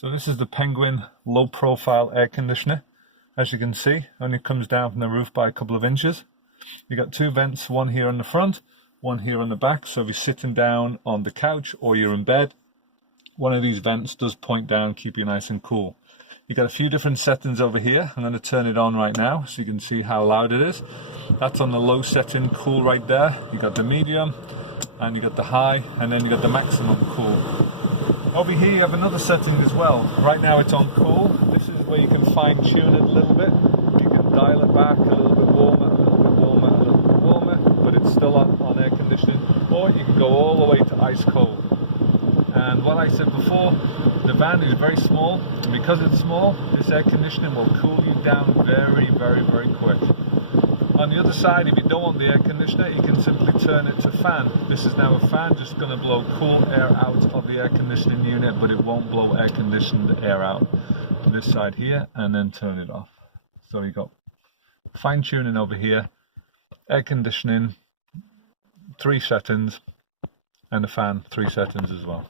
So this is the Penguin low profile air conditioner. As you can see, only comes down from the roof by a couple of inches. You got two vents, one here on the front, one here on the back. So if you're sitting down on the couch or you're in bed, one of these vents does point down, keep you nice and cool. You got a few different settings over here. I'm going to turn it on right now so you can see how loud it is. That's on the low setting, cool right there. You got the medium and you got the high, and then you got the maximum cool. Over here you have another setting as well. Right now it's on cool. This is where you can fine tune it a little bit. You can dial it back a little bit warmer, a little bit warmer, a little bit warmer, but it's still on air conditioning. Or you can go all the way to ice cold. And what I said before, the van is very small, and because it's small, this air conditioning will cool you down very, very, very quick. On the other side, if you don't want the air conditioner, you can simply turn it to fan. This is now a fan, just going to blow cool air out of the air conditioning unit, but it won't blow air conditioned air out. This side here, and then turn it off. So you got fine tuning over here, air conditioning, 3 settings, and the fan, 3 settings as well.